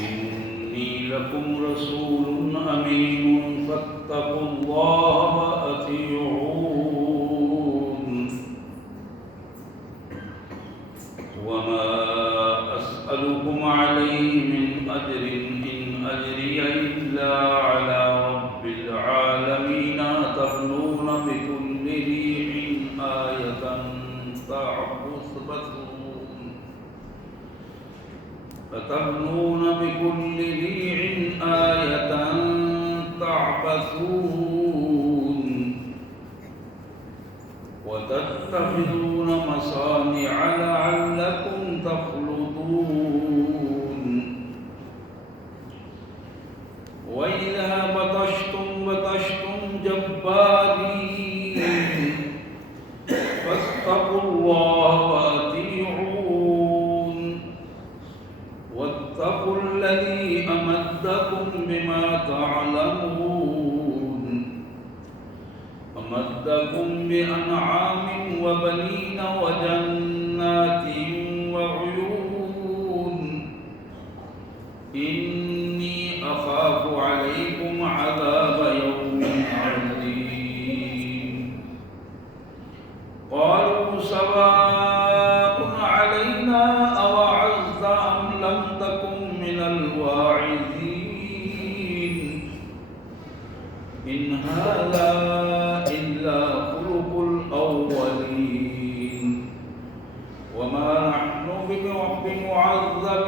إني لكم رسول أمين فاتقوا الله وأطيعون وما أسألكم عليه من أجر إن أجري إلا على رب العالمين أتبنون بكل ريع آية تعبثون وتتخذون مصانع لعلكم تخلدون وإذا بطشتم جبارين فاتقوا الله وأطيعون واتقوا الذي أمدكم بما تعلمون أمدكم بأنعام وبنين وجنات وعيون إني أخاف عليكم عذاب يوم عظيم قالوا سواء علينا أوعظت أم لم تكن من الواعظين إن هذا إلا خلق الأولين وما نحن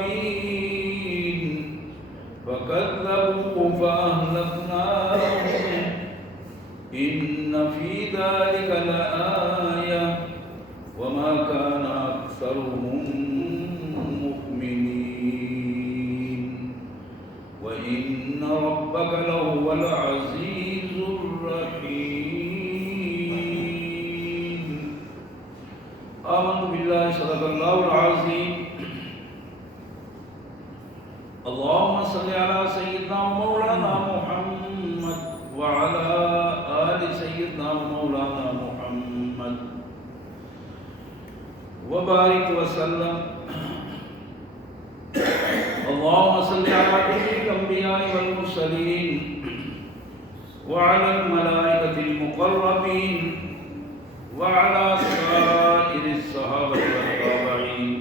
بمعذبين فكذبوا فأهلكناهم إن في ذلك لآية وما كان أكثرهم مؤمنين وإن ربك لهو العزيز الرحيم آمنت بالله صدق الله العظيم اللهم صل على سيدنا مولانا محمد وعلى آل سيدنا مولانا محمد وبارك وسلم اللهم صل على كل الأنبياء والمرسلين وعلى الملائكة المقربين وعلى سائر الصحابة والتابعين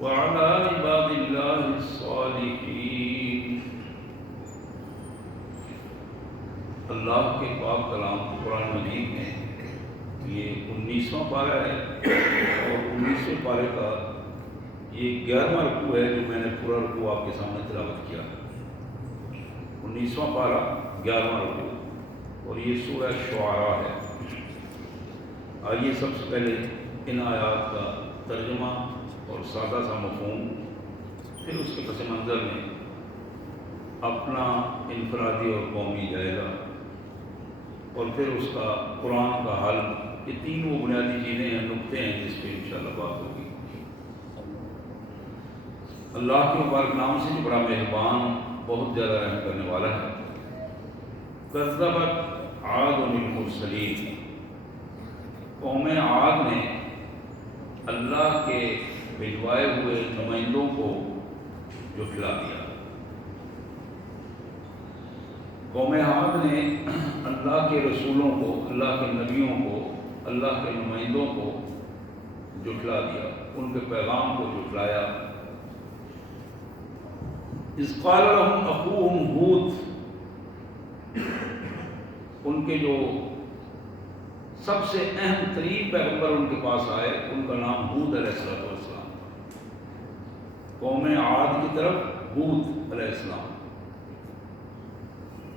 وعلى عباد الله الصالحين اللہ کے پاک کلام قرآن مجید میں یہ 19واں پارہ ہے اور 19ویں پارے کا یہ 11واں رکوع ہے جو میں نے پورا رکوع آپ کے سامنے تلاوت کیا 19واں پارہ 11واں رکوع اور یہ سورہ شعراء ہے. آئیے سب سے پہلے ان آیات کا ترجمہ اور سادہ سا مفہوم پھر اس کے پس منظر میں اپنا انفرادی اور قومی جائزہ اور پھر اس کا قرآن کا حل. یہ تین وہ بنیادی چیزیں ہیں نقطے ہیں جس پہ انشاءاللہ بات ہوگی. اللہ کے مبارک نام سے جو بڑا مہربان بہت زیادہ رحم کرنے والا ہے. کذبت عاد المرسلین قوم عاد نے اللہ کے بھجوائے ہوئے نمائندوں کو جھٹلا دیا. قوم عاد نے اللہ کے رسولوں کو اللہ کے نبیوں کو اللہ کے نمائندوں کو جھٹلا دیا ان کے پیغام کو جھٹلایا. اذ قال لهم اخوهم ہود ان کے جو سب سے اہم ترین پیغمبر ان کے پاس آئے ان کا نام ہود علیہ السلام. قوم عاد کی طرف ہود علیہ السلام.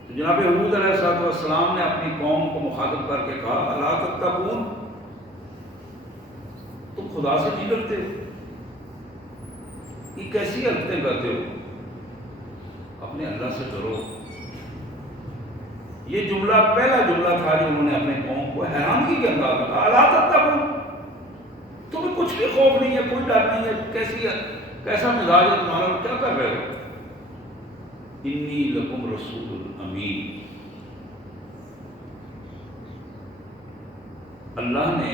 تو جناب ہود علیہ السلام نے اپنی قوم کو مخاطب کر کے کہا الا تتقون تم خدا سے نہیں ڈرتے ہو؟ یہ کیسی حرکتیں کرتے ہو؟ اپنے اللہ سے ڈرو. یہ جملہ پہلا جملہ تھا جو انہوں نے اپنے قوم کو حیرانگی کے انداز میں کہا الا تتقون تمہیں کچھ بھی خوف نہیں ہے کوئی ڈر نہیں ہے کیسا مزاج ہے تمہارا کیا کر رہے ہو؟ انی لکم رسول امین اللہ نے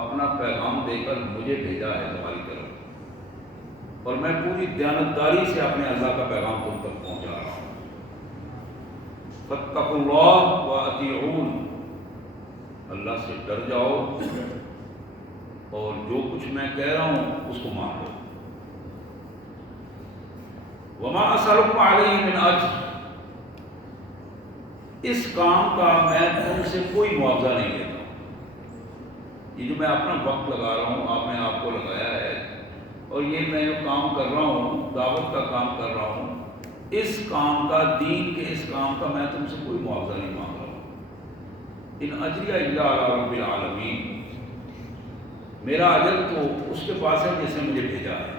اپنا پیغام دے کر مجھے بھیجا ہے تمہاری طرف. اور میں پوری دیانتداری سے اپنے اللہ کا پیغام تم تک پہنچا رہا ہوں۔ فاتقوا اللہ واطیعون، اللہ سے ڈر جاؤ اور جو کچھ میں کہہ رہا ہوں اس کو مان لو۔ وما اسألکم علیہ من اجر، اس کام کا میں تم سے کوئی معاوضہ نہیں لیتا ہوں۔ یہ جو میں اپنا وقت لگا رہا ہوں، آپ نے آپ کو لگایا ہے، اور یہ میں جو کام کر رہا ہوں، دعوت کا کام کر رہا ہوں، اس کام کا، دین کے اس کام کا میں تم سے کوئی معاوضہ نہیں مانگ رہا ہوں۔ ان اجریہ الا علی رب العالمین، میرا اجر تو اس کے پاس ہے جس نے مجھے بھیجا ہے۔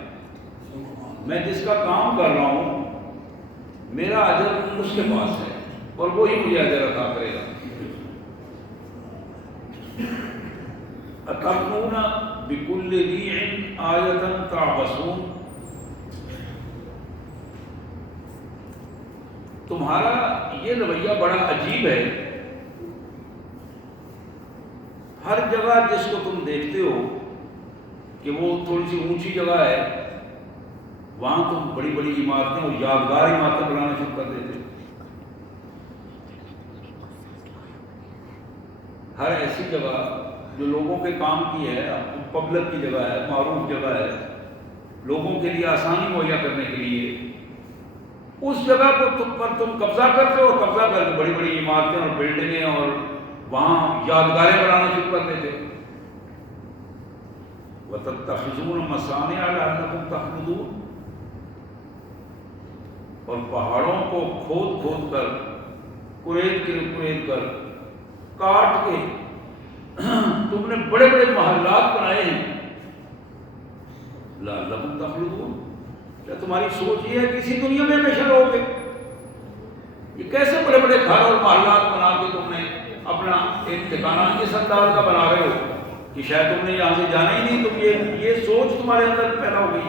میں جس کا کام کر رہا ہوں میرا اجر اس کے پاس ہے اور وہی مجھے اجر عطا کرے گا۔ اتبنون بکل ریع آیۃ تعبثون، تمہارا یہ رویہ بڑا عجیب ہے۔ ہر جگہ جس کو تم دیکھتے ہو کہ وہ تھوڑی سی اونچی جگہ ہے، وہاں تم بڑی بڑی عمارتیں اور یادگار عمارتیں بنانا شروع کر دیتے ہو۔ ہر ایسی جگہ جو لوگوں کے کام کی ہے، پبلک کی جگہ ہے، معروف جگہ ہے، لوگوں کے لیے آسانی مہیا کرنے کے لیے، اس جگہ کو پر تم قبضہ کرتے ہو، اور قبضہ کر کے بڑی بڑی عمارتیں اور بلڈنگیں اور وہاں یادگاریں بنانا شروع کر دیتے ہو۔ وَتَتَّخِذُونَ مَصَانِعَ لَعَلَّكُمْ تَخْلُدُونَ، اور پہاڑوں کو کھود کھود کر، کرید کر، کاٹ کے تم نے بڑے بڑے محلات بنائے ہیں۔ لَعَلَّكُمْ تَخْلُدُونَ، کیا تمہاری سوچ یہ ہے کہ اسی دنیا میں ہمیشہ رہو گے؟ یہ کیسے بڑے بڑے گھر اور محلات بنا کے تم نے اپنا ایک ٹھکانہ اس انداز کا بنا رہے ہو کہ شاید تم نے یہاں سے جانا ہی نہیں، تم یہ سوچ تمہارے اندر پیدا ہو گئی۔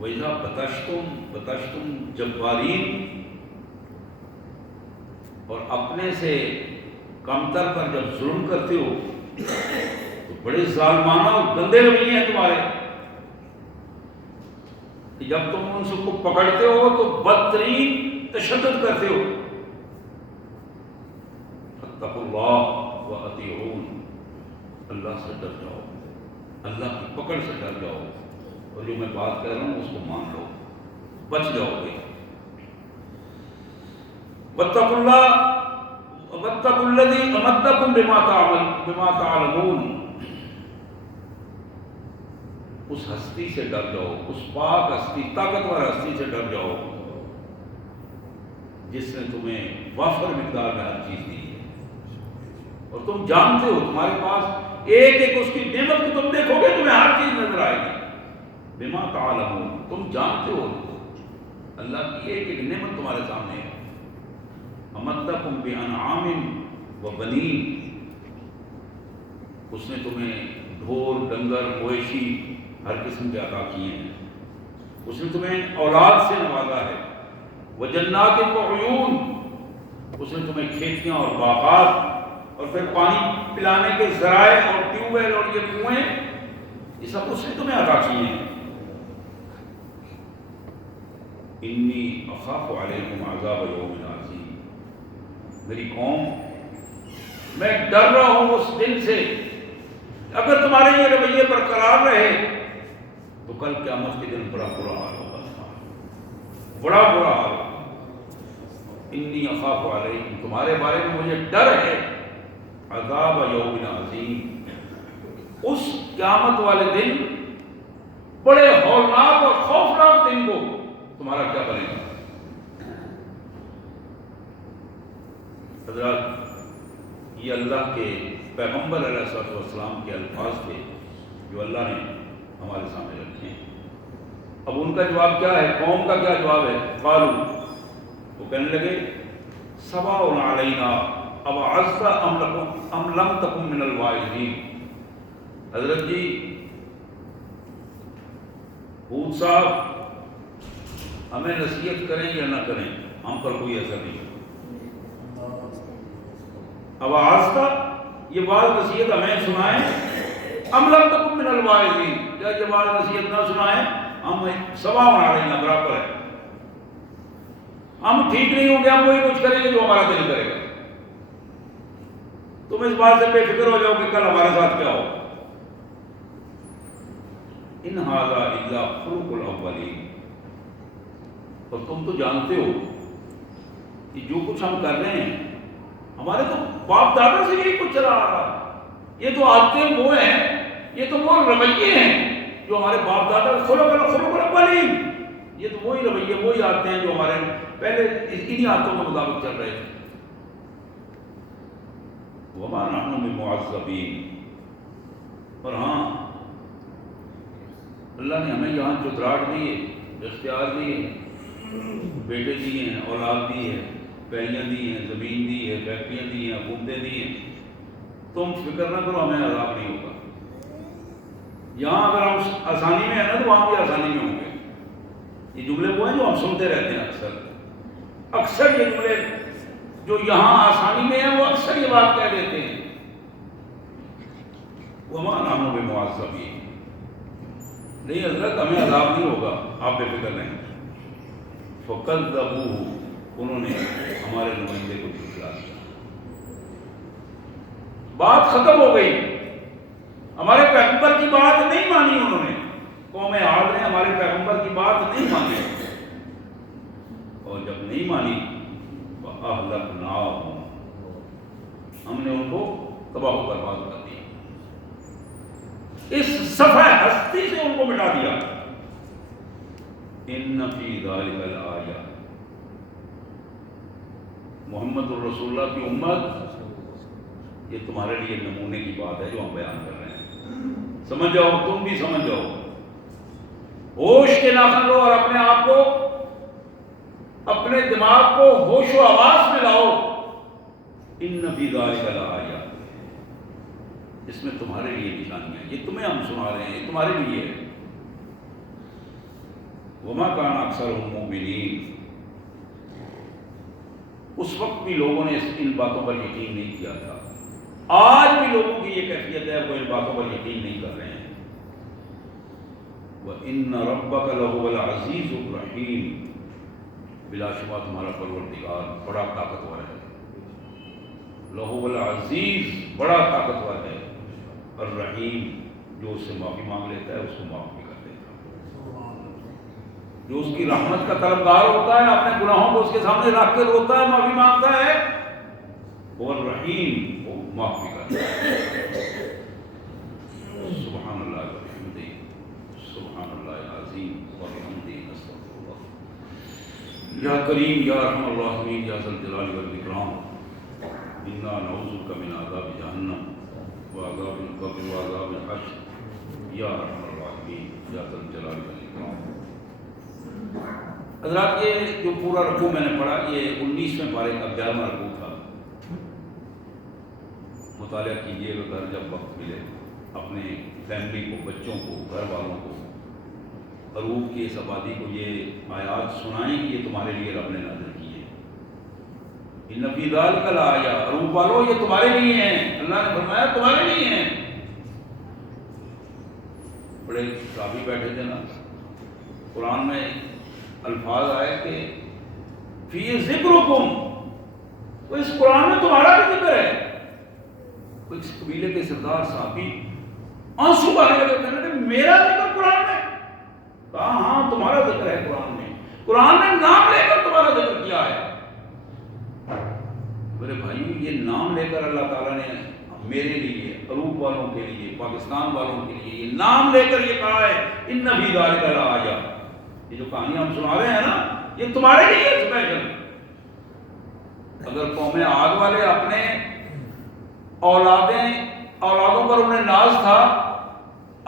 وَإِذَا بَطَشْتُمْ جَبَّارِينَ، اور اپنے سے کمتر پر جب ظلم کرتے ہو تو بڑے ظالمانہ اور گندے رویے ہیں تمہارے، کہ جب تم ان سب کو پکڑتے ہو تو بدترین تشدد کرتے ہو۔ فاتقوا اللہ واطیعون، اللہ سے ڈر جاؤ، اللہ کی پکڑ سے ڈر جاؤ، اور جو میں بات کہہ رہا ہوں اس کو مان لو، بچ جاؤ گے۔ واتقوا اللہ واتقوا الذی امدکم بما تعلمون، اس ہستی سے ڈر جاؤ، اس پاک ہستی، طاقتور ہستی سے ڈر جاؤ جس نے تمہیں وافر مقدار میں ہر چیز دی ہے، اور تم جانتے ہو تمہارے پاس ایک ایک اس کی نعمت کو تم دیکھو گے تمہیں ہر چیز نظر آئے گی۔ بما تعلمون، تم جانتے ہو اللہ کی ایک ایک نعمت تمہارے سامنے ہے۔ امدکم بانعام وبنین، اس نے تمہیں ڈھول، ڈنگر، مویشی ہر قسم کے عطا کیے ہیں، اس نے تمہیں اولاد سے نوازا ہے۔ وجنات وعیون، اس نے تمہیں کھیتیاں اور باغات اور پھر پانی پلانے کے ذرائع اور ٹیوب ویل اور یہ کنویں، یہ سب اس نے تمہیں عطا کیے ہیں۔ انی اخاف علیکم عذاب یوم عظیم، میری قوم میں ڈر رہا ہوں اس دن سے، اگر تمہارے یہ رویے برقرار رہے تو کل قیامت کے دن بڑا برا حال ہوگا، بڑا برا حال ہوگا۔ انی اخاف علیکم، تمہارے بارے میں مجھے ڈر ہے، عذاب یوم عظیم، اس قیامت والے دن، بڑے ہولناک اور خوفناک دن کو تمہارا کیا بنے گا۔ حضرات، یہ اللہ کے پیغمبر علیہ الصلوۃ والسلام کے الفاظ تھے جو اللہ نے ہمارے سامنے رکھے ہیں۔ اب ان کا جواب کیا ہے، قوم کا کیا جواب ہے؟ قالوا، وہ کہنے لگے سواء علینا اوعظت ام لم تکن من الواعظین۔ حضرت جی، حود صاحب ہمیں نصیحت کریں یا نہ کریں ہم پر کوئی اثر نہیں۔ اوعظت، یہ بات نصیحت ہمیں سنائیں ام لم تکن من الواعظین، کیا جب آج نصیحت نہ سنائیں؟ ہم سوا بنا رہے ہیں، برابر ہے، ہم ٹھیک نہیں ہوں گے، ہم وہی کچھ کریں گے جو ہمارا دل کرے گا۔ تم اس بات سے بے فکر ہو جاؤ کہ کل ہمارے ساتھ کیا ہو۔ ان ھذا الا خلق الاولین، اور تم تو جانتے ہو کہ جو کچھ ہم کر رہے ہیں ہمارے تو باپ دادا سے یہی کچھ چلا آ رہا ہے، یہ تو عادتیں وہ ہیں، یہ تو وہ رویے ہیں جو ہمارے باپ دادا خلق الاولین، یہ تو وہی رویے وہی عادتیں ہیں جو ہمارے پہلے انہی عادتوں کے مطابق چل رہے تھے۔ وما نحن بمعذبین، اور ہاں اللہ نے ہمیں یہاں چتراٹ دیے، اختیار دیے، بیٹے دیے ہیں، اولاد دی ہے، پیلیاں دی ہیں، زمین دی ہے، فیکٹریاں دی ہیں، حکومتیں دی ہیں، تم فکر نہ کرو ہمیں عذاب نہیں ہوگا۔ یہاں اگر ہم آسانی میں ہیں نا تو وہاں بھی آسانی میں ہوں گے۔ یہ جملے وہ ہیں جو ہم سنتے رہتے ہیں اکثر یہ جملے جو یہاں آسانی میں ہیں وہ اکثر یہ بات کہہ دیتے ہیں، وما نحن بمعذبین، نہیں حضرت ہمیں عذاب نہیں ہوگا، آپ بے فکر نہیں۔ فَكَذَّبُوهُ، انہوں نے ہمارے نمائندے کو جھٹلا دیا، بات ختم ہو گئی، ہمارے پیغمبر کی بات نہیں مانی انہوں نے، قوم عاد نے ہمارے پیغمبر کی بات نہیں مانی، اور جب نہیں مانی فَأَهْلَكْنَاهُمْ، ہم نے ان کو تباہ و برباد کر دیا، اس صفحہ ہستی سے ان کو مٹا دیا۔ ان فی ذلک الآیہ، محمد الرسول اللہ کی امت، یہ تمہارے لیے نمونے کی بات ہے جو ہم بیان کر رہے ہیں، سمجھ جاؤ، تم بھی سمجھ جاؤ، ہوش کے ناخن لو اور اپنے آپ کو، اپنے دماغ کو ہوش و حواس میں لاؤ۔ ان فی ذلک الآیہ، اس میں تمہارے لیے نشانیاں، یہ تمہیں ہم سنا رہے ہیں، یہ تمہارے لیے ہے۔ وما کان اکثرهم مؤمنین، اس وقت بھی لوگوں نے ان باتوں پر یقین نہیں کیا تھا، آج بھی لوگوں کی یہ کیفیت ہے، وہ ان باتوں پر یقین نہیں کر رہے ہیں۔ وَإِنَّ رَبَّكَ لَهُوَ الْعَزِيزُ الرَّحِيمُ، بلا شبہ تمہارا پروردگار بڑا طاقتور ہے، لَهُوَ الْعَزِيزُ، بڑا طاقتور ہے، الرحیم، جو اس سے معافی مانگ لیتا ہے اس کو معاف بھی کر دیتا ہے، جو اس کی رحمت کا طلبگار ہوتا ہے، اپنے گناہوں کو اس کے سامنے رکھ کے روتا ہے، معافی مانگتا ہے، وہ الرحیم، وہ معاف بھی کرتا ہے۔ سبحان اللہ وبحمدہ، سبحان اللہ العظیم وبحمدہ، استغفر اللہ۔ یا کریم یا ارحم الراحمین یا ذا الجلال والاکرام، انا نعوذ بک من عذاب جہنم وعذاب القبر وعذاب الحشر یا ارحم الراحمین یا ذا الجلال والاکرام۔ حضرات یہ جو پورا رکوع میں نے پڑھا یہ 19ویں پارے کا 11واں رکوع تھا، مطالعہ کیجیے گا گھر جب وقت ملے، اپنے فیملی کو، بچوں کو، گھر والوں کو، عروب کی اس آبادی کو یہ آیات سنائیں کہ یہ تمہارے لیے رب نے نازل کی ہے۔ ان فی ذلک لآیہ، عروب والو یہ تمہارے لیے ہیں، اللہ نے فرمایا تمہارے لیے ہیں۔ بڑے صحابی بیٹھے تھے نا، قرآن میں الفاظ آئے کہ فی ذکرکم، تو اس قرآن میں تمہارا بھی ذکر ہے۔ کچھ قبیلے کے سردار صحابی آنسو بہانے لگے، کہنے لگے میرا ذکر قرآن میں؟ کہا ہاں تمہارا ذکر ہے قرآن میں، قرآن نے نام لے کر تمہارا ذکر کیا ہے۔ میرے بھائیو یہ نام لے کر اللہ تعالیٰ نے میرے لیے، عروب والوں کے لیے، پاکستان والوں کے لیے یہ نام لے کر یہ کہا ہے ان فی ذلک لآیہ، یہ جو کہانی ہم سنا رہے ہیں نا یہ تمہارے لیے اسپیشل۔ اگر قوم عاد والے اپنے اولادوں پر انہیں ناز تھا،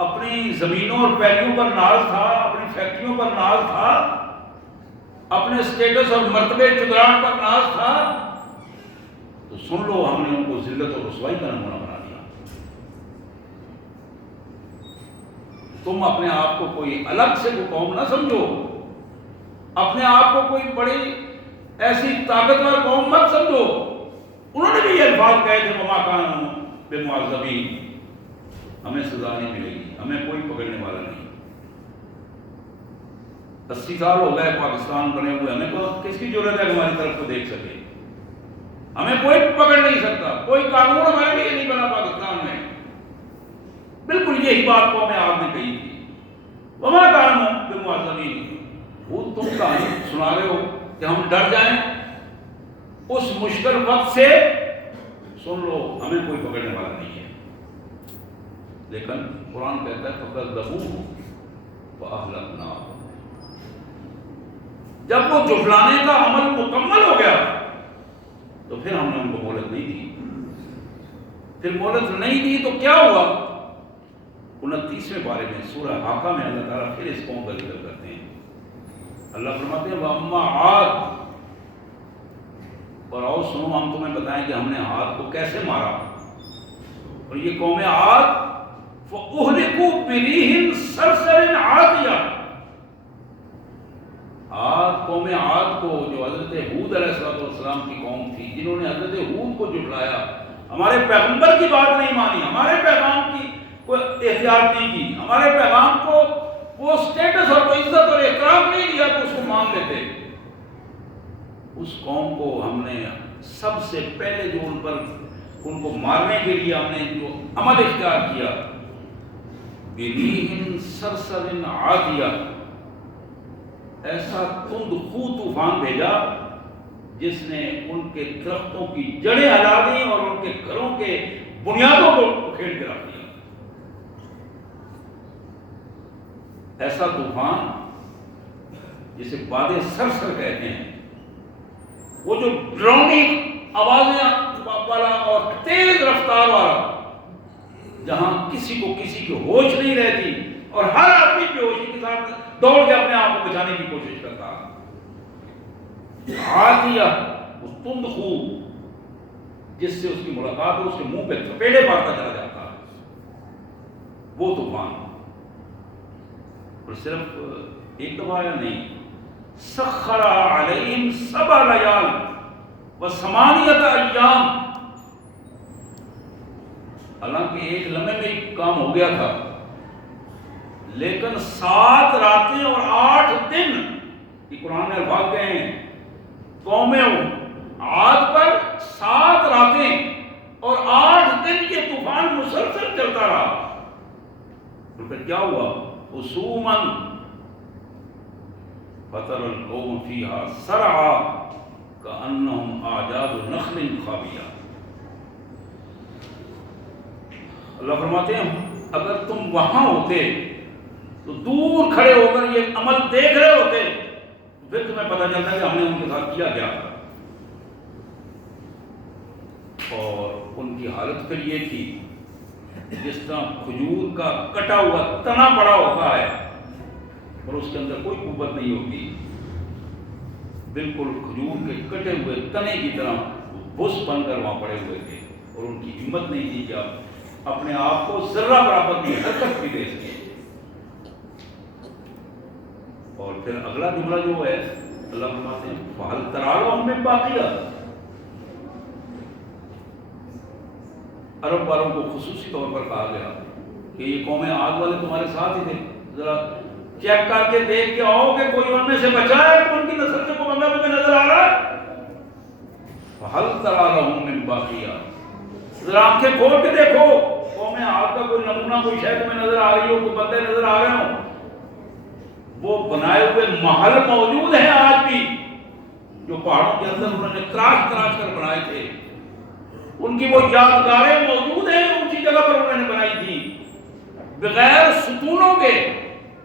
اپنی زمینوں اور پیلیوں پر ناز تھا، اپنی فیکٹریوں پر ناز تھا، اپنے اسٹیٹس اور مرتبے چدران پر ناز تھا، تو سن لو ہم نے ان کو ذلت اور رسوائی کا نمونہ بنا دیا۔ تم اپنے آپ کو کوئی الگ سے کوئی قوم نہ سمجھو، اپنے آپ کو کوئی بڑی ایسی طاقتور قوم مت سمجھو۔ انہوں نے بھی یہ الفاظ کہے تھے وما کان بمعذبین، ہمیں سزا نہیں ملے گی، ہمیں کوئی پکڑنے والا نہیں۔ 80 سال ہو گئے پاکستان بنے ہوئے، ہمیں کس کی ضرورت ہے ہماری طرف کو دیکھ سکے؟ ہمیں کوئی پکڑ نہیں سکتا، کوئی قانون ہمارے لیے نہیں بنا پاکستان میں۔ بالکل یہی بات قوم عاد نے کہی تھی، وما كانوا بمعذبين۔ وہ تم کہانی سنا رہے ہو کہ ہم ڈر جائیں اس مشکل وقت سے؟ سن لو، ہمیں کوئی پکڑنے والا نہیں ہے۔ لیکن قرآن کہتا ہے فَكَذَّبُوهُ فَأَهْلَكْنَاهُمْ۔ جب وہ جھٹلانے کا عمل مکمل ہو گیا تو پھر ہم نے ان کو مہلت نہیں دی۔ پھر مہلت نہیں دی تو کیا ہوا؟ 29ویں پارے میں سورہ حاقہ میں اللہ تعالیٰ پھر اس قوم کا ذکر کرتے ہیں۔ اللہ فرماتے ہیں وَأَمَّا عَادٌ، اور آؤ سنو ہم تمہیں بتائیں کہ ہم نے عاد کو کیسے مارا۔ اور یہ قوم عاد فَأُهْلِكُوا بِرِيحٍ صَرْصَرٍ عَاتِيَةٍ، عاد قوم عاد کو جو حضرت ہود علیہ السلام کی قوم تھی، جنہوں نے حضرت ہود کو جھٹلایا، ہمارے پیغمبر کی بات نہیں مانی، ہمارے پیغام کی کوئی احتیاط نہیں کی، ہمارے پیغام کو وہ سٹیٹس اور وہ عزت اور احترام نہیں دیا کہ اس کو مان لیتے۔ اس قوم کو ہم نے سب سے پہلے جو ان کو مارنے کے لیے ہم نے جو عمل اختیار کیا، بِرِيحٍ صَرْصَرٍ عَاتِيَةٍ، ایسا تند خو طوفان بھیجا جس نے ان کے درختوں کی جڑیں ہلا دی اور ان کے گھروں کے بنیادوں کو کھیڑ کے رکھ دیا۔ ایسا طوفان جسے باد سرسر کہتے ہیں، وہ جو ڈراؤنی آوازیں والا اور تیز رفتار والا، جہاں کسی کو کسی کی ہوش نہیں رہتی اور ہر آدمی بے ہوشی کے ساتھ دوڑ کے اپنے آپ کو بچانے کی کوشش کرتا۔ عاتیہ، وہ تند خو جس سے اس کی ملاقات ہو اس کے منہ پہ تھپیڑے مارتا چلا جاتا، وہ طوفان۔ اور صرف ایک دفعہ یا نہیں، سخر علیہم 7 لیال و8 ایام، حالانکہ ایک لمحے میں ایک کام ہو گیا تھا، لیکن 7 راتیں اور 8 دن، یہ قرآن نے الفاظ کہے ہیں، قوم عاد پر 7 راتیں اور 8 دن یہ طوفان مسلسل چلتا رہا۔ تو پھر کیا ہوا؟ حسوماً فَتَرَى الْقَوْمَ فِيهَا سَرْعَىٰ كَأَنَّهُمْ أَعْجَازُ نَخْلٍ خَاوِيَةٍ۔ اللہ فرماتے ہیں اگر تم وہاں ہوتے تو دور کھڑے ہو کر یہ عمل دیکھ رہے ہوتے، پھر تمہیں پتہ چلتا ہے کہ ہم نے ان کے ساتھ کیا گیا تھا۔ اور ان کی حالت پھر یہ تھی جس طرح کھجور کا کٹا ہوا تنا پڑا ہوتا ہے اور اس کے اندر کوئی قوت نہیں ہوتی، بالکل کھجور کے کٹے ہوئے تنے کی طرح بھس بن کر وہاں پڑے ہوئے تھے، اور ان کی ہمت نہیں تھی کہ آپ اپنے آپ کو ذرہ برابر کی حرکت بھی دے سکیں۔ اور پھر اگلا جملہ جو ہے اللہ فرماتے ہیں فَهَلْ تَرَىٰ لَهُم مِّن بَاقِيَةٍ۔ عرب والوں کو خصوصی طور پر کہا گیا کہ یہ قوم عاد والے تمہارے ساتھ ہی تھے، ذرا چیک کر کے دیکھ کے آؤ کہ کوئی ان میں سے بچا ہے، ان کی نسل سے کوئی بندہ تمہیں نظر آ رہا ہے؟ فَهَلْ تَرَىٰ لَهُم مِّن بَاقِيَةٍ، ذرا آنکھیں کھول کے دیکھو قوم عاد کا کوئی نمونہ، کوئی شے تمہیں نظر آ رہی ہو، کوئی بندے نظر آ رہے ہوں۔ وہ بنائے ہوئے محل موجود ہیں آج بھی، جو پہاڑوں کے اندر انہوں نے تراش تراش کر بنائے تھے، ان کی وہ یادگاریں موجود ہیں، اونچی جگہ پر انہوں نے بنائی تھی بغیر ستونوں کے۔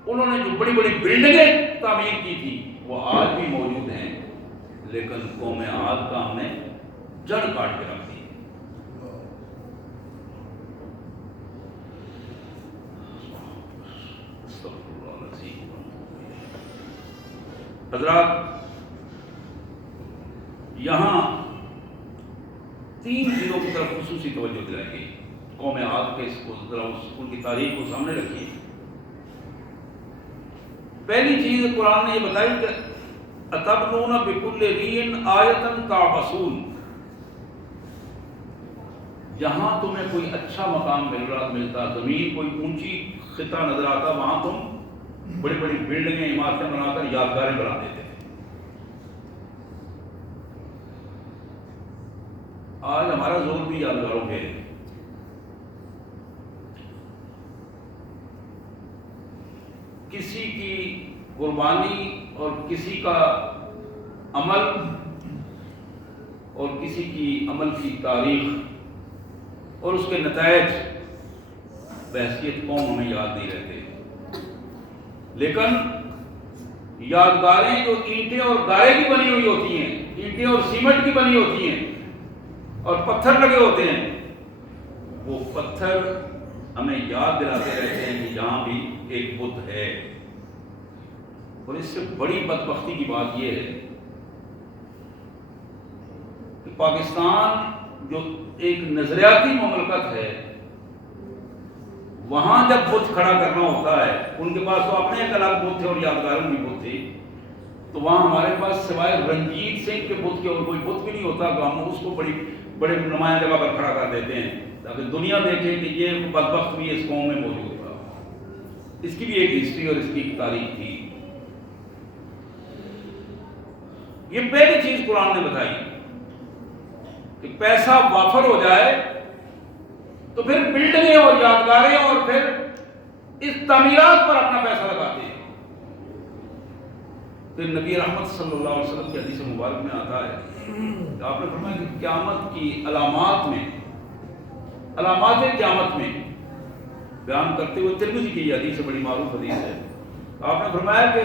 انہوں نے جو بڑی بڑی بلڈنگیں تعمیر کی تھی وہ آج بھی موجود ہیں، لیکن قوم عاد کا ہم نے جڑ کاٹ کے رکھ دی۔ حضرات، یہاں 3 چیزوں کی طرف خصوصی توجہ دلائیں گے۔ قوم عاد کے اس کو ذرا ان کی تاریخ کو سامنے رکھیے۔ پہلی چیز قرآن نے یہ بتائی کہ أَتَبْنُونَ بِكُلِّ رِيعٍ آيَةً تَعْبَثُونَ، جہاں تمہیں کوئی اچھا مقام ملتا، زمین کوئی اونچی خطہ نظر آتا، وہاں تم بڑی بڑی بلڈنگیں عمارتیں بنا کر یادگاریں بنا دیتے تھے۔ آج ہمارا زور بھی یادگاروں پہ ہے۔ کسی کی قربانی اور کسی کا عمل اور کسی کی عمل کی تاریخ اور اس کے نتائج بحیثیت قوم ہمیں یاد نہیں رہتے، لیکن یادگاریں جو اینٹیں اور گارے کی بنی ہوئی ہوتی ہیں، اینٹیں اور سیمنٹ کی بنی ہوتی ہیں اور پتھر لگے ہوتے ہیں، وہ پتھر ہمیں یاد دلاتے رہتے ہیں کہ جہاں بھی ایک بت ہے۔ اور اس سے بڑی بدبختی کی بات یہ ہے کہ پاکستان جو ایک نظریاتی مملکت ہے، وہاں جب بت کھڑا کرنا ہوتا ہے، ان کے پاس تو اپنے ایک الگ بت تھے اور یادگاروں کی بت تھی، تو وہاں ہمارے پاس سوائے رنجیت سنگھ کے بت کے اور کوئی بت بھی نہیں ہوتا، کہ ہم اس کو بڑے نمایاں جگہ پر کھڑا کر دیتے ہیں تاکہ دنیا دیکھے کہ یہ بدبخت بھی اس قوم میں موجود تھا۔ اس کی بھی ایک ہسٹری اور اس کی ایک تاریخ تھی۔ یہ پہلی چیز قرآن نے بتائی کہ پیسہ وافر ہو جائے تو پھر بلڈنگیں اور یادگاریں اور پھر اس تعمیرات پر اپنا پیسہ لگاتے ہیں۔ پھر نبی رحمت صلی اللہ علیہ وسلم کی حدیث مبارک میں آتا ہے کہ آپ نے فرمایا کہ قیامت کی علامات قیامت میں بیان کرتے ہوئے ترمذی کی یہ حدیث بڑی معروف حدیث ہے، آپ نے فرمایا کہ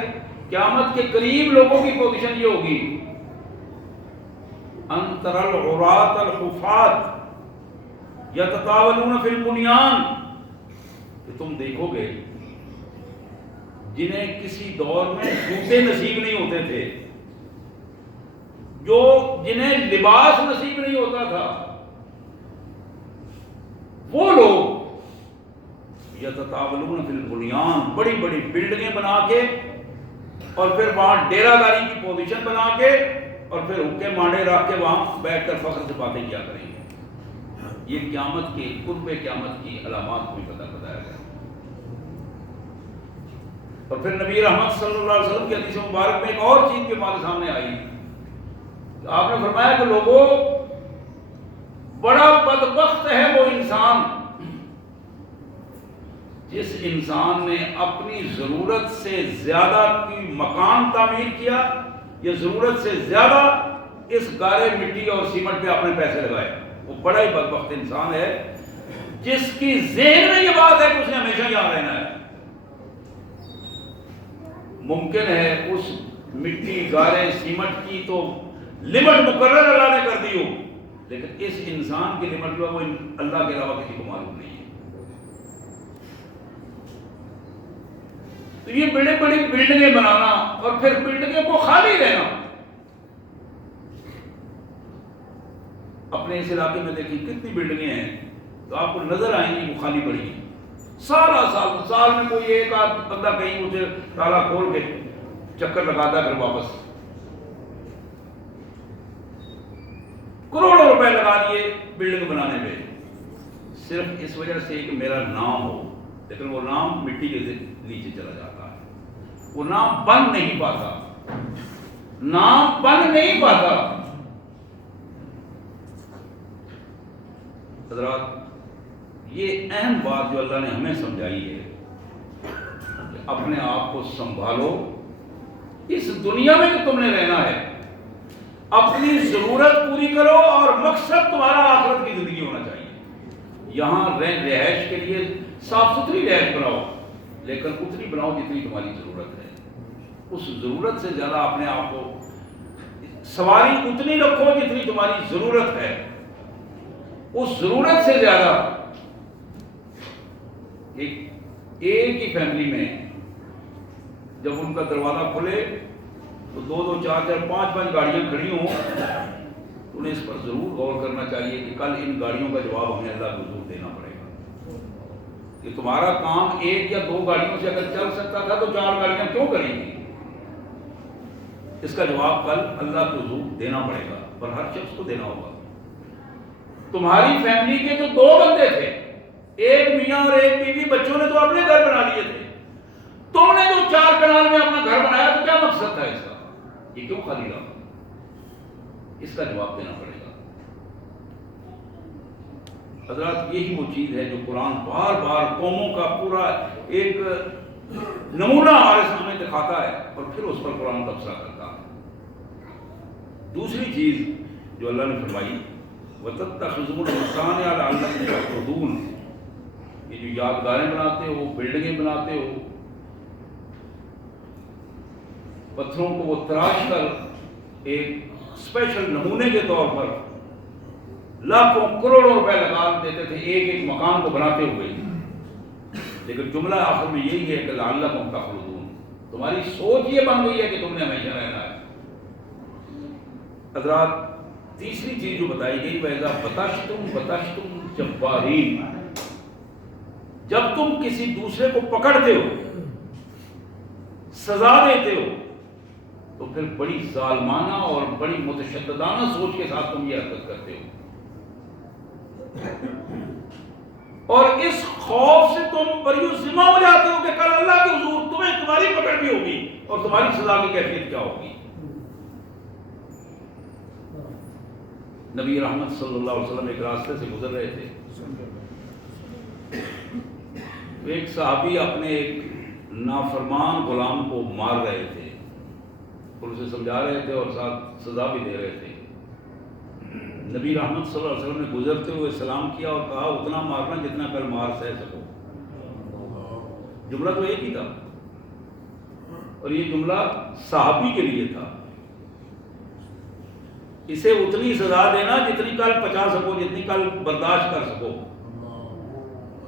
قیامت کے قریب لوگوں کی پوزیشن یہ ہوگی، ان تری العراة الحفاة یتطاولون فی البنیان، کہ تم دیکھو گے جنہیں کسی دور میں جوتے نصیب نہیں ہوتے تھے، جنہیں لباس نصیب نہیں ہوتا تھا، وہ لوگ یتطاولون فی البنیان، بڑی بڑی بلڈنگیں بنا کے اور پھر وہاں ڈیرہ داری کی پوزیشن بنا کے اور پھر حکے مانڈے رکھ کے وہاں بیٹھ کر فخر سے باتیں کیا کریں گے۔ یہ قیامت کی قرب قیامت کی علامات کو بھی بتایا گیا۔ اور پھر نبی رحمت صلی اللہ علیہ وسلم کی حدیث مبارک میں ایک اور چیز کے ہمارے سامنے آئی، آپ نے فرمایا کہ لوگوں، بڑا بدبخت ہے وہ انسان جس انسان نے اپنی ضرورت سے زیادہ کی مکان تعمیر کیا یا ضرورت سے زیادہ اس گارے مٹی اور سیمنٹ پہ اپنے پیسے لگائے۔ وہ بڑا ہی بدبخت انسان ہے جس کی ذہن میں یہ بات ہے کہ اس نے ہمیشہ یہاں رہنا ہے۔ ممکن ہے اس مٹی گارے سیمنٹ کی تو لمٹ مقرر اللہ نے کر دی ہو، لیکن اس انسان کی لمٹ جو ہے وہ اللہ کے علاوہ کسی کو معلوم نہیں ہے۔ تو یہ بڑے بڑی بلڈنگیں بنانا اور پھر بلڈنگوں کو خالی رہنا، اپنے اس علاقے میں دیکھیں کتنی بلڈنگیں ہیں تو آپ کو نظر آئیں گی وہ خالی پڑی ہیں، سارا سال میں کوئی ایک آدھ بندہ کہیں مجھے تالا کھول کے چکر لگاتا پھر واپس، کروڑوں روپے لگا دیے بلڈنگ بنانے پہ، صرف اس وجہ سے کہ میرا نام ہو، لیکن وہ نام مٹی کے نیچے چلا جاتا ہے، وہ نام بن نہیں پاتا۔ حضرات، یہ اہم بات جو اللہ نے ہمیں سمجھائی ہے کہ اپنے آپ کو سنبھالو، اس دنیا میں تو تم نے رہنا ہے، اپنی ضرورت پوری کرو اور مقصد تمہارا آخرت کی زندگی ہونا چاہیے۔ یہاں رہائش کے لیے صاف ستھری رہائش بناؤ، لیکن اتنی بناؤ جتنی تمہاری ضرورت ہے، اس ضرورت سے زیادہ اپنے آپ کو سواری اتنی رکھو جتنی تمہاری ضرورت ہے، اس ضرورت سے زیادہ۔ ایک ہی فیملی میں جب ان کا دروازہ کھلے تو 2 4 5 گاڑیاں کھڑی ہوں تو انہیں اس پر ضرور غور کرنا چاہیے کہ کل ان گاڑیوں کا جواب ہمیں اللہ کو ضرور دینا پڑے گا۔ کہ تمہارا کام 1 یا 2 گاڑیوں سے اگر چل سکتا تھا تو 4 گاڑیاں کیوں کریں گی؟ اس کا جواب کل اللہ کو ضرور دینا پڑے گا، پر ہر شخص کو دینا ہوگا۔ تمہاری فیملی کے تو 2 بندے تھے، ایک میاں اور ایک بیوی، بچوں نے تو اپنے گھر بنا لیے تھے، تم نے جو 4 کنال میں اپنا گھر بنایا تو کیا مقصد تھا اس کا؟ یہ کیوں خالی رہا؟ اس کا جواب دینا پڑے گا۔ حضرات یہی وہ چیز ہے جو قرآن بار بار قوموں کا پورا ایک نمونہ ہمارے سامنے دکھاتا ہے اور پھر اس پر قرآن تبصرہ کرتا ہے۔ دوسری چیز جو اللہ نے فرمائی وَتَتَّخِذُونَ الْمَصَانِعَ لَعَلَّكُمْ تَعْقِلُونَ، یہ جو یادگاریں بناتے ہو، بلڈنگیں بناتے ہو، پتھروں کو وہ تراش کر ایک اسپیشل نمونے کے طور پر لاکھوں کروڑوں روپے لگا دیتے تھے ایک ایک مکان کو بناتے ہوئے، لیکن جملہ آخر میں یہی ہے کہ لعلکم تخلدون، تمہاری سوچ یہ بن گئی ہے کہ تم نے ہمیشہ رہنا ہے۔ حضرات تیسری چیز جو بتائی گئی وَإِذَا بَطَشْتُمْ جَبَّارِينَ، جب تم کسی دوسرے کو پکڑتے ہو، سزا دیتے ہو، تو پھر بڑی ظالمانہ اور بڑی متشددانہ سوچ کے ساتھ تم یہ حرکت کرتے ہو، اور اس خوف سے تم بری ذمہ ہو جاتے ہو کہ کل اللہ کے حضور تمہیں تمہاری پکڑ بھی ہوگی اور تمہاری سزا کی کیفیت کیا ہوگی۔ نبی رحمت صلی اللہ علیہ وسلم ایک راستے سے گزر رہے تھے، ایک صحابی اپنے ایک نافرمان غلام کو مار رہے تھے اور اسے سمجھا رہے تھے اور ساتھ سزا بھی دے رہے تھے۔ نبی رحمت صلی اللہ علیہ وسلم نے گزرتے ہوئے سلام کیا اور کہا اتنا مارنا جتنا کل مار سہ سکو۔ جملہ تو ایک ہی تھا اور یہ جملہ صحابی کے لیے تھا، اسے اتنی سزا دینا جتنی کل پچا سکو، جتنی کل برداشت کر سکو۔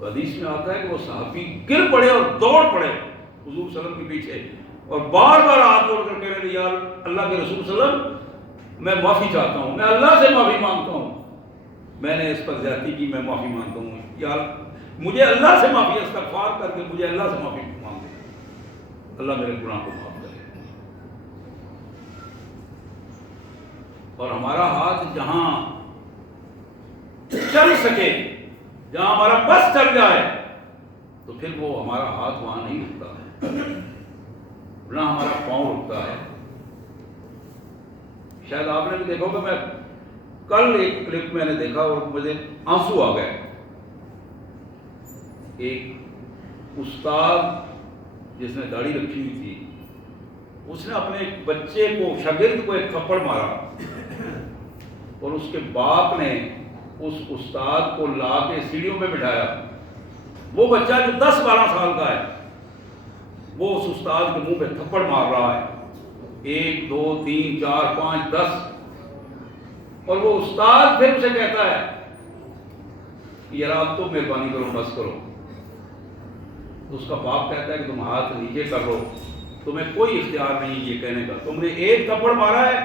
حدیث میں آتا ہے کہ وہ صحابی گر پڑے اور دوڑ پڑے حضور صلی اللہ علیہ وسلم کے پیچھے اور بار بار ہاتھ جوڑ کر کہہ رہے یا اللہ کے رسول صلی اللہ علیہ وسلم میں معافی چاہتا ہوں، میں اللہ سے معافی مانگتا ہوں، میں نے اس پر زیادتی کی، میں معافی مانگتا ہوں، یا مجھے اللہ سے معافی، استغفار کر کے مجھے اللہ سے معافی مانگے، اللہ میرے گناہ کو معاف کرے۔ اور ہمارا ہاتھ جہاں چل سکے، جہاں ہمارا بس چل جائے تو پھر وہ ہمارا ہاتھ وہاں نہیں رکتا ہے، نہ ہمارا پاؤں رکتا ہے۔ شاید آپ نے بھی دیکھا ہوگا، میں کل ایک کلپ میں نے دیکھا اور مجھے آنسو آ گئے۔ ایک استاد جس نے داڑھی رکھی ہوئی تھی، اس نے اپنے ایک بچے کو، شاگرد کو ایک تھپڑ مارا اور اس کے باپ نے اس استاد کو لا کے سیڑھیوں پہ بٹھایا۔ وہ بچہ جو 10-12 سال کا ہے وہ اس استاد کے منہ پہ تھپڑ مار رہا ہے، 1 2 3 4 5 10، اور وہ استاد پھر اسے کہتا ہے کہ یار آپ تو مہربانی کرو، بس کرو۔ تو اس کا باپ کہتا ہے کہ تم ہاتھ نیچے کر لو، تمہیں کوئی اختیار نہیں یہ کہنے کا، تم نے ایک تھپڑ مارا ہے،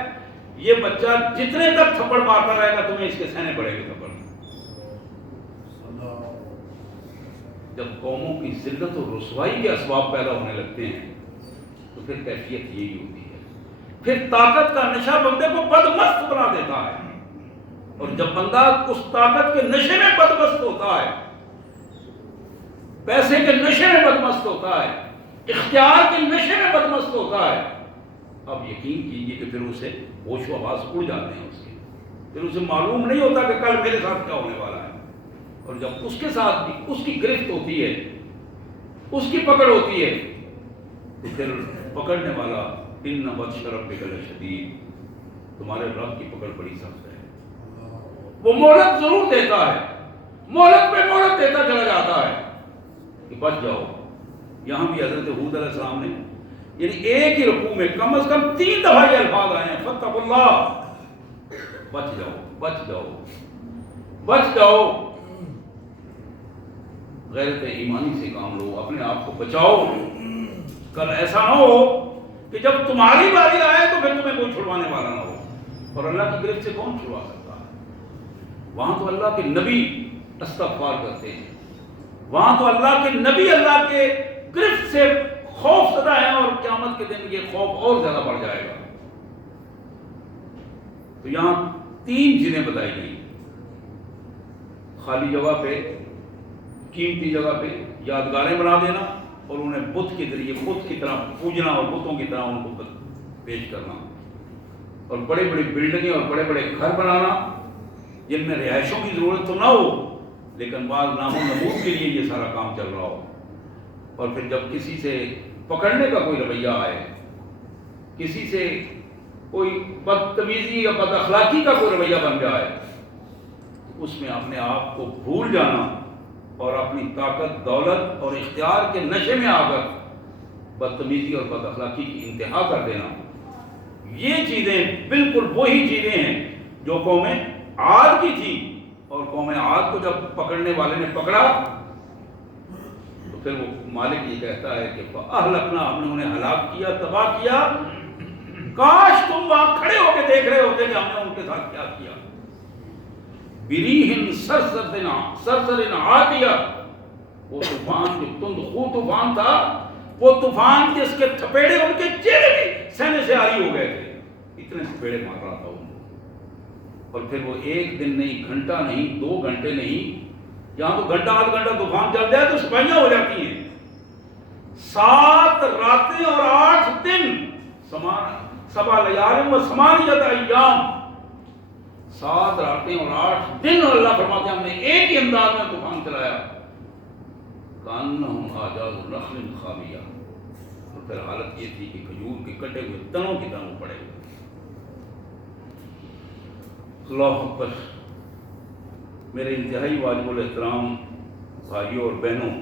یہ بچہ جتنے تک تھپڑ مارتا رہے گا تمہیں اس کے سہنے پڑے گی تھپڑ۔ جب قوموں کی ذلت اور رسوائی کے اسباب پیدا ہونے لگتے ہیں تو پھر کیفیت یہی ہوتی ہے، پھر طاقت کا نشہ بندے کو بدمست بنا دیتا ہے، اور جب بندہ اس طاقت کے نشے میں بدمست ہوتا ہے، پیسے کے نشے میں بدمست ہوتا ہے، اختیار کے نشے میں بدمست ہوتا ہے، اب یقین کیجیے کہ پھر اسے ہوش و حواس اڑ جاتے ہیں اس کے، پھر اسے معلوم نہیں ہوتا کہ کل میرے ساتھ کیا ہونے والا ہے۔ اور جب اس کے ساتھ بھی اس کی گرفت ہوتی ہے، اس کی پکڑ ہوتی ہے، تو پھر پکڑنے والا ان بطش ربک لشدید، تمہارے رب کی پکڑ بڑی سخت ہے۔ وہ مہلت ضرور دیتا ہے، مہلت پہ مہلت دیتا چلا جاتا ہے کہ بچ جاؤ۔ یہاں بھی حضرت ہود علیہ السلام نے یعنی ایک ہی رکوع میں کم از کم 3 دفعہ یہ الفاظ آئے ہیں فاتقوا اللہ، بچ جاؤ بچ جاؤ بچ جاؤ، غیرت ایمانی سے کام لو، اپنے آپ کو بچاؤ، کل ایسا نہ ہو کہ جب تمہاری باری آئے تو پھر تمہیں کوئی چھڑوانے والا نہ ہو، اور اللہ کی گرفت سے کون چھڑوا سکتا ہے؟ وہاں تو اللہ کے نبی استغفار کرتے ہیں، وہاں تو اللہ کے نبی اللہ کے گرفت سے خوف زدہ ہیں، اور قیامت کے دن یہ خوف اور زیادہ بڑھ جائے گا۔ تو یہاں 3 چیزیں بتائی گئی، خالی جگہ پہ، قیمتی جگہ پہ یادگاریں بنا دینا اور انہیں بت کے ذریعے بت کی طرح پوجنا اور بتوں کی طرح ان کو پیش کرنا، اور بڑے بڑے بلڈنگیں اور بڑے بڑے گھر بنانا جن میں رہائشوں کی ضرورت تو نہ ہو لیکن بعض نام و نمود کے لیے یہ سارا کام چل رہا ہو۔ اور پھر جب کسی سے پکڑنے کا کوئی رویہ آئے، کسی سے کوئی بدتمیزی یا بد اخلاقی کا کوئی رویہ بن جائے، تو اس میں اپنے آپ کو بھول جانا اور اپنی طاقت، دولت اور اختیار کے نشے میں آ کر بدتمیزی اور بد اخلاقی کی انتہا کر دینا، یہ چیزیں بالکل وہی چیزیں ہیں جو قوم عاد کی تھی، اور قوم عاد کو جب پکڑنے والے نے پکڑا تو پھر وہ مالک یہ کہتا ہے کہ فَأَهْلَكْنَا، ہم نے انہیں ہلاک کیا، تباہ کیا، کاش تم وہاں کھڑے ہو کے دیکھ رہے ہوتے کہ ہم نے ان کے ساتھ کیا کیا۔ بِرِيحٍ صَرْصَرٍ عَاتِيَةٍ، وہ طوفان جو تند خو طوفان تھا، وہ طوفان جس کے تھپیڑے ان کے چہرے بھی سہنے سے آری ہو گئے تھے، اتنے تھپیڑے مار رہا تھا ان کو۔ اور پھر وہ ایک دن نہیں، گھنٹہ نہیں، 2 گھنٹے نہیں، یہاں تو گھنٹہ آدھ گھنٹہ طوفان چل جائے تو سپاہیاں ہو جاتی ہیں، 7 راتیں اور 8 دن، 7 لیال و 8 ایام، 7 راتیں اور 8 دن اللہ فرماتے ہیں ہم نے ایک ہی انداز میں طوفان چلایا، کأنہم اعجاز نخل خاویہ، اور پھر حالت یہ تھی کہ کھجور کے کٹے ہوئے تنوں کی طرح پڑے ہوئے۔ اللہ اکبر۔ میرے انتہائی واجب الاحترام بھائیوں اور بہنوں،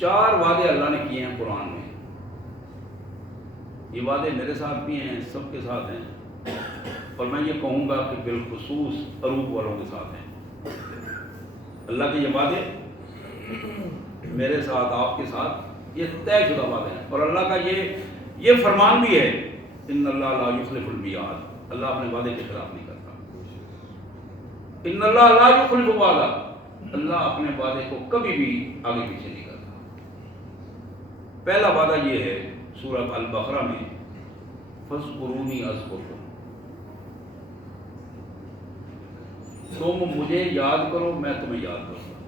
4 وعدے اللہ نے کیے ہیں قرآن میں، یہ وعدے میرے ساتھ بھی ہیں، سب کے ساتھ ہیں، اور میں یہ کہوں گا کہ بالخصوص عروب والوں کے ساتھ ہیں۔ اللہ کے یہ وعدے میرے ساتھ، آپ کے ساتھ، یہ طے شدہ وعدے ہیں، اور اللہ کا یہ فرمان بھی ہے، ان اللہ لا یخلف المیعاد، اللہ اپنے وعدے کے خلاف نہیں کرتا۔ ان اللہ لا یخلف وعدہ، اللہ اپنے وعدے کو کبھی بھی آگے پیچھے نہیں کرتا۔ پہلا وعدہ یہ ہے سورہ البقرہ میں، فاذکرونی اذکرکم، تم مجھے یاد کرو میں تمہیں یاد کروں گا،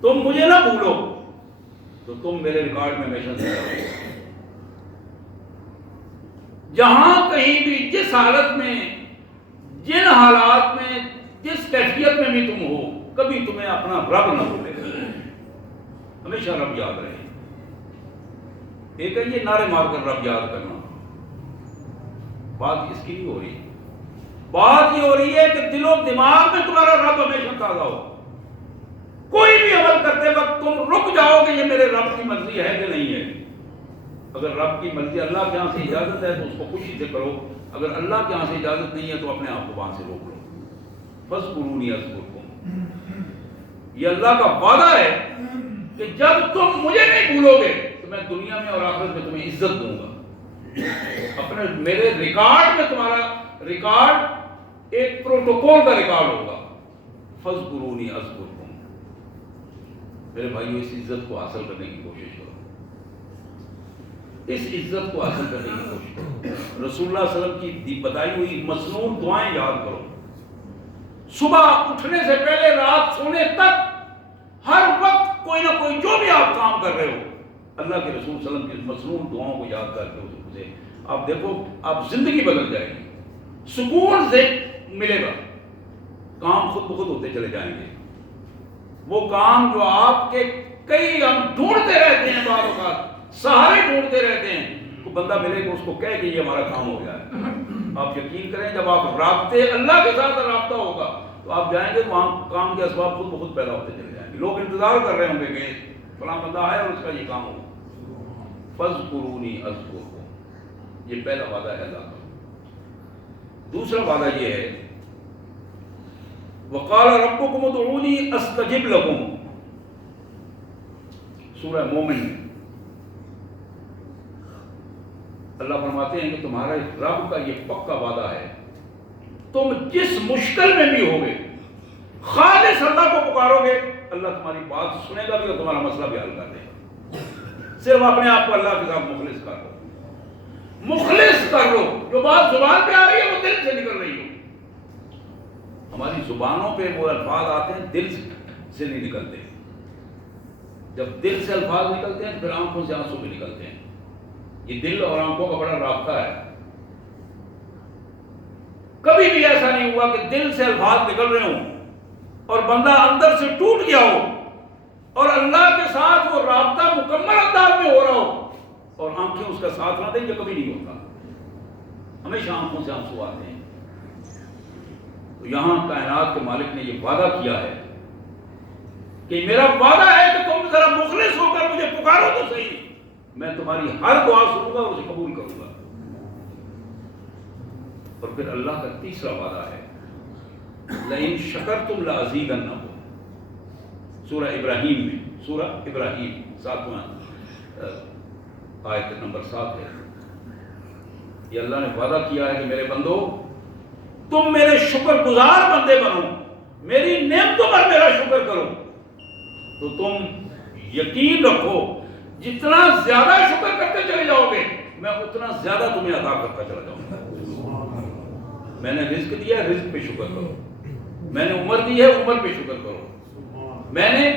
تم مجھے نہ بھولو تو تم میرے ریکارڈ میں ہمیشہ سے رہو۔ جہاں کہیں بھی، جس حالت میں، جن حالات میں، جس کیفیت میں بھی تم ہو، کبھی تمہیں اپنا رب نہ بھولے، ہمیشہ رب یاد رہے۔ ایک ہے یہ نعرے مار کر رب یاد کرنا، بات اس کی نہیں ہو رہی، بات یہ ہو رہی ہے کہ دل و دماغ میں تمہارا رب ہمیشہ تازہ ہو، کوئی بھی عمل کرتے وقت تم رک جاؤ کہ یہ میرے رب کی مرضی ہے کہ نہیں ہے۔ اگر رب کی مرضی، اللہ کے یہاں سے اجازت ہے تو اس کو خوشی سے کرو، اگر اللہ کے یہاں سے اجازت نہیں ہے تو اپنے آپ کو وہاں سے روک لو۔ فاذکرونی اذکرکم، یہ اللہ کا وعدہ ہے کہ جب تم مجھے نہیں بھولو گے تو میں دنیا میں اور آخرت میں تمہیں عزت دوں گا، اپنے میرے ریکارڈ میں تمہارا ریکارڈ ایک پروٹوکول کا ریکارڈ ہوگا۔ فاذکرونی اذکرکم، میرے بھائیو اس عزت کو حاصل کرنے کی کوشش کرو، اس عزت کو حاصل کرنے کی کوشش کرو۔ رسول اللہ صلی اللہ علیہ وسلم کی بتائی ہوئی مسنون دعائیں یاد کرو، صبح اٹھنے سے پہلے رات سونے تک، ہر وقت کوئی نہ کوئی جو بھی آپ کام کر رہے ہو، اللہ کے رسول صلی اللہ علیہ وسلم کی مسنون دعاؤں کو یاد کر کے اسے آپ دیکھو، آپ زندگی بدل جائے گی، سکون سے ملے گا، کام خود بخود ہوتے چلے جائیں گے۔ وہ کام جو آپ کے کئی ہم ڈھونڈتے رہتے ہیں، بعض اوقات سہارے ڈھونڈتے رہتے ہیں، کو بندہ ملے گا اس کو کہے کہ یہ ہمارا کام ہو گیا ہے۔ آپ یقین کریں جب آپ رابطے اللہ کے ساتھ رابطہ ہوگا تو آپ جائیں گے تو وہاں کام کے اسباب خود بخود پیدا ہوتے چلے جائیں گے، لوگ انتظار کر رہے ہوں گے کہ فلاں بندہ آئے اور اس کا یہ کام ہوگا۔ فاذکرونی اذکرکم، یہ پہلا وعدہ ہے اللہ کا۔ دوسرا وعدہ یہ ہے، وقال ربکم ادعونی استجب لکم، سورہ مومن میں اللہ فرماتے ہیں کہ تمہارا رب کا یہ پکا وعدہ ہے، تم جس مشکل میں بھی ہوگے، خالص اللہ کو پکارو گے، اللہ تمہاری بات سنے گا بھی اور تمہارا مسئلہ بھی حل کر دے گا۔ صرف اپنے آپ کو اللہ کے ساتھ مخلص کر لو، مخلص کر لو، جو بات زبان پہ آ رہی ہے وہ دل سے نکل رہی ہو، ہماری زبانوں پہ وہ الفاظ آتے ہیں، دل سے نہیں نکلتے. جب دل سے الفاظ نکلتے ہیں پھر آنکھوں سے آنسو بھی نکلتے ہیں. یہ دل اور آنکھوں کا بڑا رابطہ ہے. کبھی بھی ایسا نہیں ہوا کہ دل سے الفاظ نکل رہے ہوں اور بندہ اندر سے ٹوٹ گیا ہو اور اللہ کے ساتھ وہ رابطہ مکمل انداز میں ہو رہا ہو اور آنکھیں اس کا ساتھ نہ دیں. یہ کبھی نہیں ہوتا. ہمیشہ آنکھوں سے آنسو آتے ہیں. تو یہاں کائنات کے مالک نے یہ وعدہ کیا ہے کہ میرا وعدہ ہے کہ تم ذرا مخلص ہو کر مجھے پکارو تو صحیح، میں تمہاری ہر دعا سنوں گا اور اسے قبول کروں گا. اور پھر اللہ کا تیسرا وعدہ ہے لئن شکرتم لازیدنکم، سورہ ابراہیم میں، سورہ ابراہیم 7واں آیت نمبر 7 ہے. یہ اللہ نے وعدہ کیا ہے کہ میرے بندو تم میرے شکر گزار بندے بنو، میری نعمتوں پر میرا شکر کرو، تو تم یقین رکھو جتنا زیادہ شکر کرتے چلے جاؤ گے میں اتنا زیادہ تمہیں عطا کرتا چلا جاؤں گا. میں نے رزق دیا ہے، رزق پہ شکر کرو. میں نے عمر دی ہے، عمر پہ شکر کرو. میں نے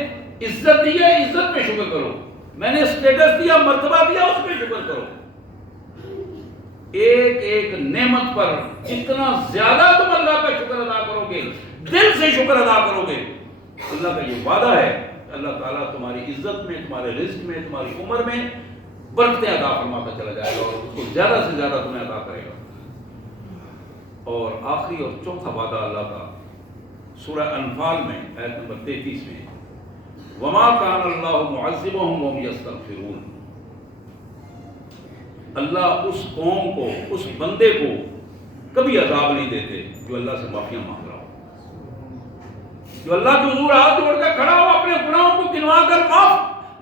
عزت دی ہے، عزت پہ شکر کرو. میں نے اسٹیٹس دیا، مرتبہ دیا، اس پہ شکر کرو. ایک ایک نعمت پر جتنا زیادہ تم اللہ کا شکر ادا کرو گے، دل سے شکر ادا کرو گے، اللہ کا یہ وعدہ ہے اللہ تعالیٰ تمہاری عزت میں، تمہارے رزق میں، تمہاری عمر میں برکتیں عطا فرماتا چلا جائے گا اور اس کو زیادہ سے زیادہ تمہیں عطا کرے گا. اور آخری اور چوتھا وعدہ اللہ کا سورہ انفال میں آیت نمبر 33 میں، وما کان اللہ معذبہم وہم یستغفرون. اللہ اس قوم کو، اس بندے کو کبھی عذاب نہیں دیتے جو اللہ سے معافیاں مانگ رہا ہو، جو اللہ کے حضور ہاتھ جوڑ کر کھڑا ہو، اپنے گناہوں کو گنوا کر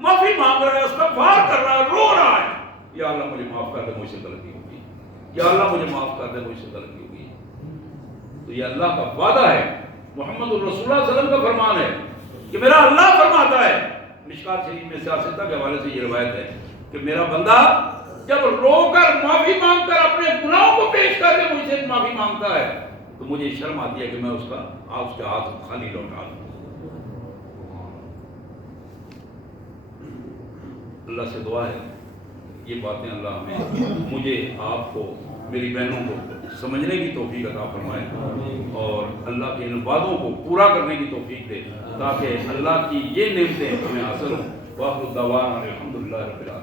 معافی مانگ رہا ہے، استغفار کر رہا ہے، رو رہا ہے، یا اللہ مجھے معاف کر دے، مجھ سے غلطی ہوگی، یا اللہ مجھے معاف کر دے، مجھ سے غلطی ہوگی. تو یہ اللہ کا وعدہ ہے، محمد الرسول اللہ صلی اللہ علیہ وسلم کا فرمان ہے کہ میرا اللہ فرماتا ہے، مشکات شریف میں سیاستہ کے حوالے سے یہ روایت ہے کہ میرا بندہ جب رو کر معافی مانگ کر اپنے گناہوں کو پیش کر کے مجھ سے معافی مانگتا ہے تو مجھے شرم آتی ہے کہ میں اس کے ہاتھ خالی لوٹا دوں. اللہ سے دعا ہے یہ باتیں اللہ ہمیں، مجھے، آپ کو، میری بہنوں کو سمجھنے کی توفیق عطا فرمائے اور اللہ کے ان وعدوں کو پورا کرنے کی توفیق دے تاکہ اللہ کی یہ نعمتیں ہمیں حاصل ہوں. وآخر دعوانا الحمدللہ رب العالمین.